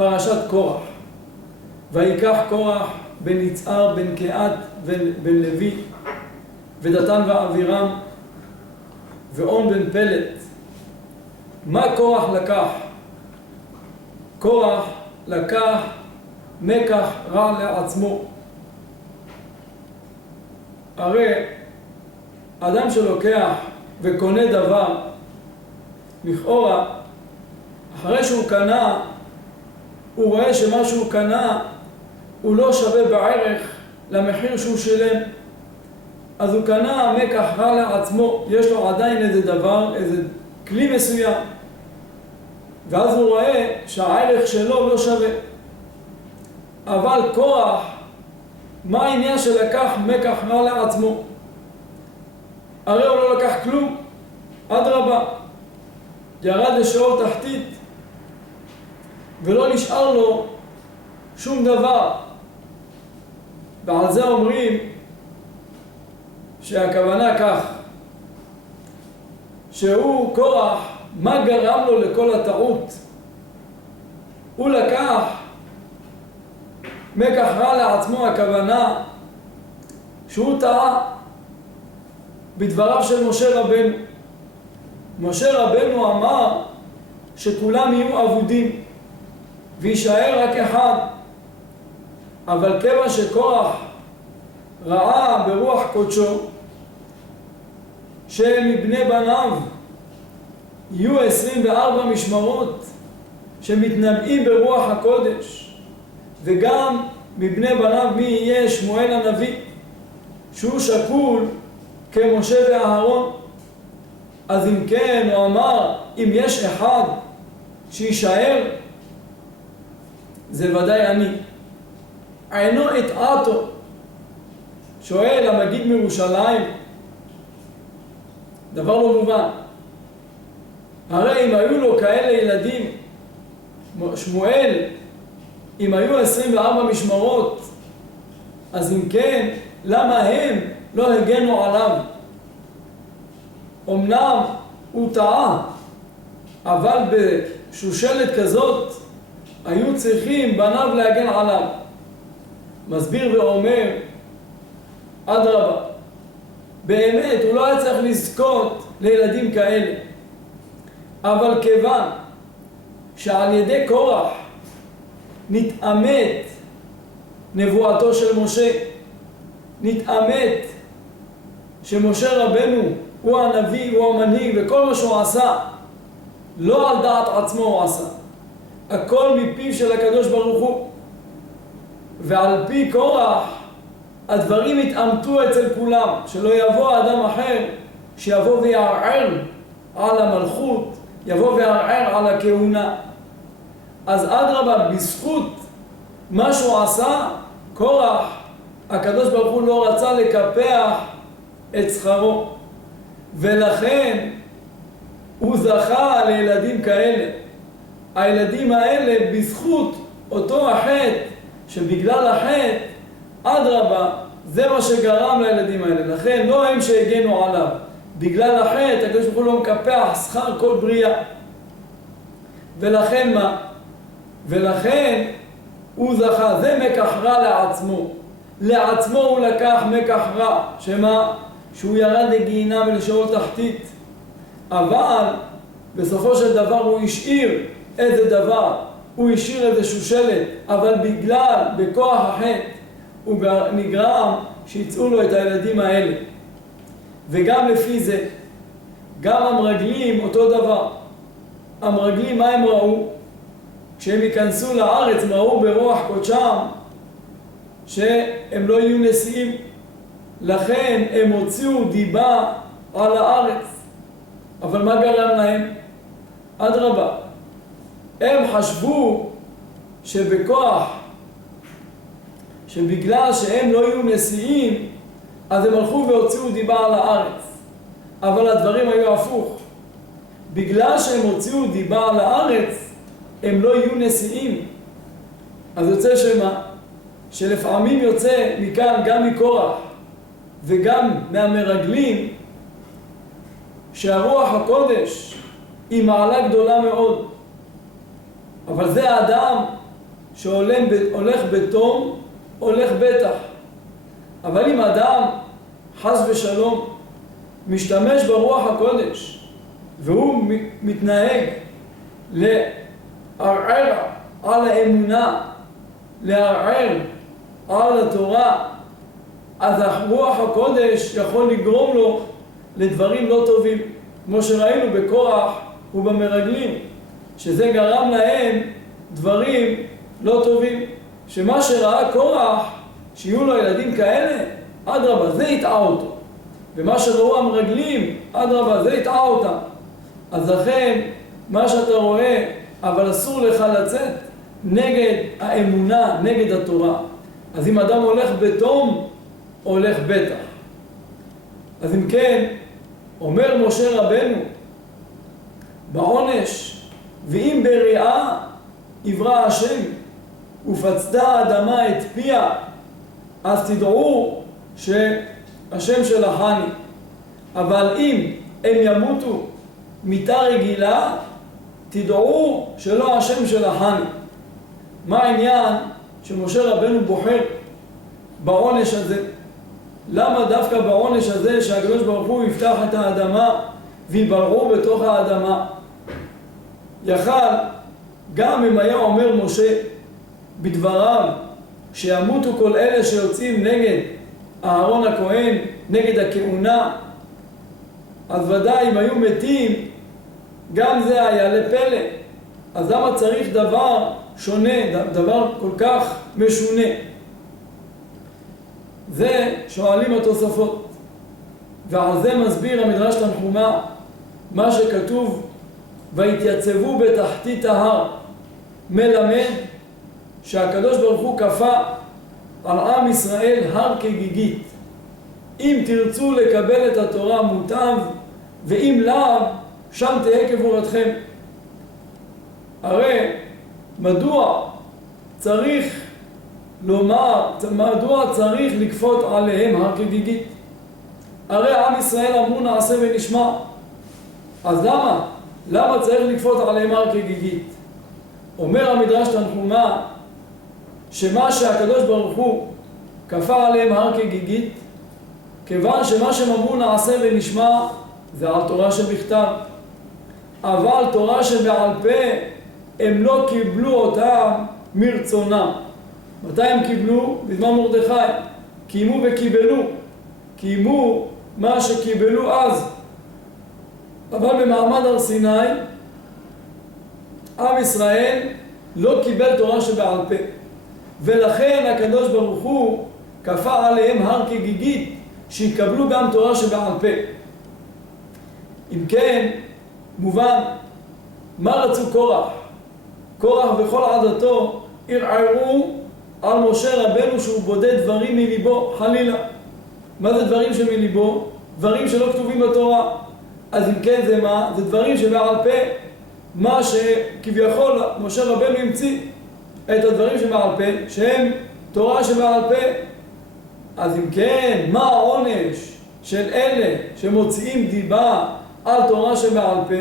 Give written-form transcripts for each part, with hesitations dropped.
פרשת קורח. ויקח קורח בן יצהר בן קהת בן לוי ודתן ואבירם ואון בן פלט. מה קורח לקח? קורח לקח מקח רע לעצמו. הרי אדם שלוקח וקונה דבר, לכאורה, אחרי שהוא קנה, הוא רואה שמה שהוא קנה הוא לא שווה בערך למחיר שהוא שילם. אז הוא קנה מקח רע לעצמו, יש לו עדיין איזה דבר, איזה כלי מסוים, ואז הוא רואה שהערך שלו לא שווה. אבל קורח, מה העניין שלקח מקח רע לעצמו? הרי הוא לא לקח כלום, אדרבה, ירד לשאול תחתית ולא נשאר לו שום דבר. ועל זה אומרים שהכוונה כך, שהוא קורח, מה גרם לו לכל הטעות? הוא לקח מקח רע לעצמו, הכוונה שהוא טעה בדבריו של משה רבנו. משה רבנו אמר שכולם יהיו עבודים וישאר רק אחד, אבל כיוון שקורח ראה ברוח קודשו שמבני בניו יהיו 24 משמרות שמתנבאים ברוח הקודש, וגם מבני בניו מי יהיה? שמואל הנביא, שהוא שקול כמשה ואהרון. אז אם כן, הוא אמר, אם יש אחד שישאר, זה ודאי אני. עינו הטעתו. שואל המגיד מירושלים, דבר לא מובן. הרי אם היו לו כאלה ילדים, שמואל, אם היו 24 משמרות, אז אם כן, למה הם לא הגנו עליו? אמנם הוא טעה, אבל בשושלת כזאת היו צריכים בניו להגן עליו. מסביר ואומר, אדרבה, באמת הוא לא היה צריך לזכות לילדים כאלה, אבל כיוון שעל ידי קורח נתאמת נבואתו של משה, נתאמת שמשה רבנו הוא הנביא, הוא המנהיג, וכל מה שהוא עשה לא על דעת עצמו הוא עשה, הכל מפיו של הקדוש ברוך הוא. ועל פי קורח הדברים התאמתו אצל כולם, שלא יבוא אדם אחר שיבוא ויערער על המלכות, יבוא ויערער על הכהונה. אז אדרבה, בזכות מה שהוא עשה, קורח, הקדוש ברוך הוא לא רצה לקפח את שכרו, ולכן הוא זכה לילדים כאלה. הילדים האלה בזכות אותו החטא, שבגלל החטא, אדרבה, זה מה שגרם לילדים האלה. לכן לא הם שהגנו עליו, בגלל החטא הקדוש ברוך הוא לא מקפח שכר כל בריאה. ולכן מה? ולכן הוא זכה, זה מקח רע לעצמו. לעצמו הוא לקח מקח רע, שמה? שהוא ירד לגיהינום ולשאול תחתית. אבל בסופו של דבר הוא השאיר איזה דבר, הוא השאיר איזה שושלת, אבל בגלל, בכוח החטא, הוא נגרם שיצאו לו את הילדים האלה. וגם לפי זה, גם המרגלים אותו דבר. המרגלים מה הם ראו? כשהם ייכנסו לארץ, הם ראו ברוח קודשם שהם לא יהיו נשיאים. לכן הם הוציאו דיבה על הארץ. אבל מה גרם להם? אדרבה, הם חשבו שבכוח, שבגלל שהם לא יהיו נשיאים, אז הם הלכו והוציאו דיבה על הארץ. אבל הדברים היו הפוך. בגלל שהם הוציאו דיבה על הארץ, הם לא יהיו נשיאים. אז יוצא שמה? שלפעמים יוצא מכאן גם מקורח וגם מהמרגלים, שהרוח הקודש היא מעלה גדולה מאוד. אבל זה האדם שהולך בתום, הולך בטח. אבל אם אדם, חס ושלום, משתמש ברוח הקודש, והוא מתנהג לערער על האמונה, לערער על התורה, אז רוח הקודש יכול לגרום לו לדברים לא טובים, כמו שראינו בקורח ובמרגלים, שזה גרם להם דברים לא טובים. שמה שראה קורח, שיהיו לו ילדים כאלה, אדרבה, זה יטעה אותו. ומה שראו המרגלים, אדרבה, זה יטעה אותם. אז לכן, מה שאתה רואה, אבל אסור לך לצאת נגד האמונה, נגד התורה. אז אם אדם הולך בתום, הולך בטח. אז אם כן, אומר משה רבנו, בעונש, ואם בריאה יברא השם, ופצתה האדמה את פיה, אז תדעו שהשם שלחני. אבל אם הם ימותו מיתה רגילה, תדעו שלא השם שלחני. מה העניין שמשה רבנו בוחר בעונש הזה? למה דווקא בעונש הזה שהקדוש ברוך הוא יפתח את האדמה ויבלעו בתוך האדמה? יכל, גם אם היה אומר משה בדבריו שימותו כל אלה שיוצאים נגד אהרון הכהן, נגד הכהונה, אז ודאי אם היו מתים, גם זה היה לפלא. אז למה צריך דבר שונה, דבר כל כך משונה? זה שואלים התוספות, ועל זה מסביר המדרש תנחומא מה שכתוב והתייצבו בתחתית ההר, מלמד שהקדוש ברוך הוא כפה על עם ישראל הר כגיגית. אם תרצו לקבל את התורה מוטב, ואם לאו, שם תהיה קבורתכם. הרי מדוע צריך לומר, מדוע צריך לכפות עליהם הר כגיגית? הרי עם ישראל אמרו נעשה ונשמע. אז למה צריך לכפות עליהם הר כגיגית? אומר המדרש תנחומא שמה שהקדוש ברוך הוא כפה עליהם הר כגיגית, כיוון שמה שהם אמרו נעשה ונשמע זה על תורה שבכתב, אבל תורה שבעל פה הם לא קיבלו אותה מרצונם. מתי הם קיבלו? בזמן מרדכי. קיימו וקיבלו. קיימו מה שקיבלו אז. אבל במעמד הר סיני, עם ישראל לא קיבל תורה שבעל פה. ולכן הקדוש ברוך הוא כפה עליהם הר כגיגית, שיקבלו גם תורה שבעל פה. אם כן, מובן, מה רצו קורח? קורח וכל עדתו ערערו על משה רבנו שהוא בודד דברים מליבו, חלילה. מה זה דברים שמליבו? דברים שלא כתובים בתורה. אז אם כן זה מה? זה דברים שבעל פה, מה שכביכול משה רבנו המציא את הדברים שבעל פה, שהם תורה שבעל פה. אז אם כן, מה העונש של אלה שמוציאים דיבה על תורה שבעל פה?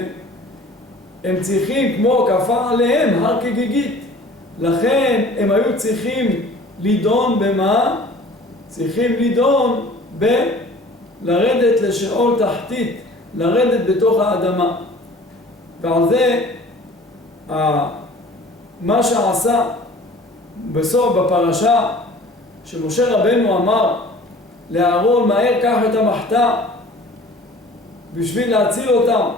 הם צריכים, כמו כפה עליהם, הר כגיגית. לכן הם היו צריכים לדון במה? צריכים לדון לרדת לשאול תחתית, לרדת בתוך האדמה. ועל זה מה שעשה בסוף בפרשה שמשה רבנו אמר לאהרון מהר קח את המחתה בשביל להציל אותם,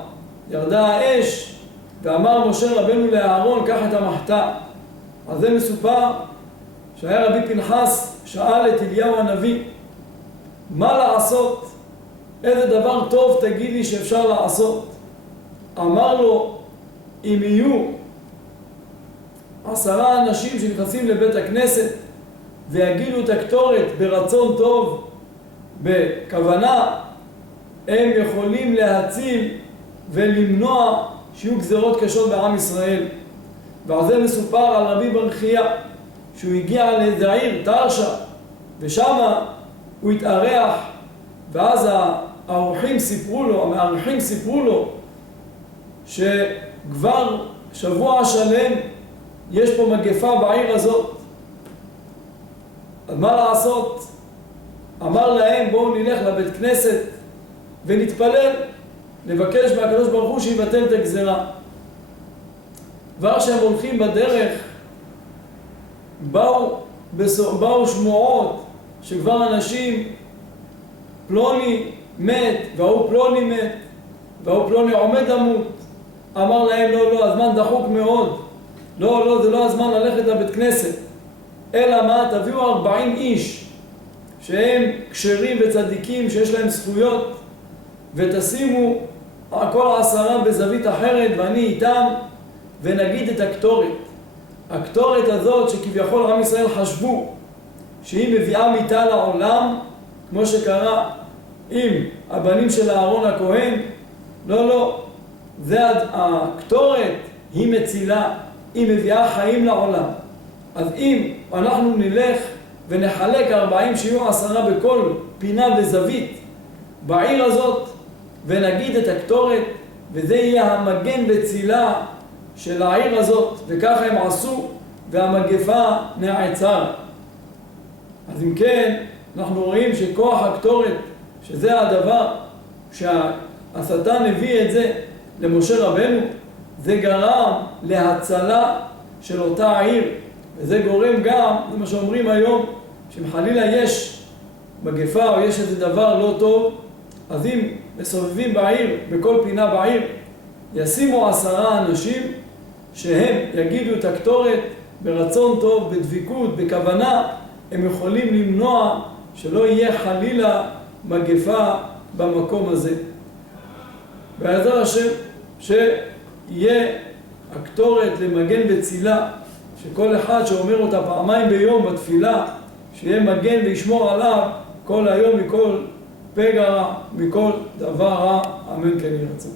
ירדה האש ואמר משה רבנו לאהרון קח את המחתה. על זה מסופר שהיה רבי פנחס שאל את אליהו הנביא מה לעשות, איזה דבר טוב תגיד לי שאפשר לעשות. אמר לו אם יהיו 10 אנשים שנכנסים לבית הכנסת ויגידו את הקטורת ברצון טוב, בכוונה, הם יכולים להציל ולמנוע שיהיו גזרות קשות בעם ישראל. ועל זה מסופר על רבי ברכיה שהוא הגיע לאיזה עיר, תרשה, ושם הוא התארח, ואז המארחים סיפרו לו שכבר שבוע שלם יש פה מגפה בעיר הזאת. אז מה לעשות? אמר להם, בואו נלך לבית כנסת ונתפלל, נבקש מהקדוש ברוך הוא שיבטל את הגזרה. כבר שהם הולכים בדרך, באו שמועות שכבר אנשים, פלוני מת, והוא פלוני מת, והוא פלוני עומד למות. אמר להם, לא, הזמן דחוק מאוד. לא, זה לא הזמן ללכת לבית כנסת. אלא מה? תביאו 40 איש שהם כשרים וצדיקים, שיש להם זכויות, ותשימו כל 10 בזווית אחרת, ואני איתם, ונגיד את הקטורת. הקטורת הזאת שכביכול עם ישראל חשבו שהיא מביאה מיתה לעולם, כמו שקרה עם הבנים של אהרון הכהן. לא, זה הקטורת, היא מצילה, היא מביאה חיים לעולם. אז אם אנחנו נלך ונחלק 40 שיהיו 10 בכל פינה וזווית בעיר הזאת, ונגיד את הקטורת, וזה יהיה המגן וצילה של העיר הזאת, וככה הם עשו, והמגפה נעצר. אז אם כן, אנחנו רואים שכוח הקטורת, שזה הדבר שהשטן הביא את זה למשה רבנו, זה גרם להצלה של אותה עיר, וזה גורם גם, זה מה שאומרים היום, שאם חלילה יש מגפה או יש איזה דבר לא טוב, אז אם מסובבים בעיר, בכל פינה בעיר, ישימו 10 אנשים שהם יגידו את הקטורת ברצון טוב, בדביקות, בכוונה, הם יכולים למנוע שלא יהיה חלילה מגפה במקום הזה. בעזרת השם, שיהיה הקטורת למגן בצילה, שכל אחד שאומר אותה 2 ביום בתפילה, שיהיה מגן וישמור עליו כל היום מכל פגע רע, מכל דבר רע, אמן כן יהיה רצון.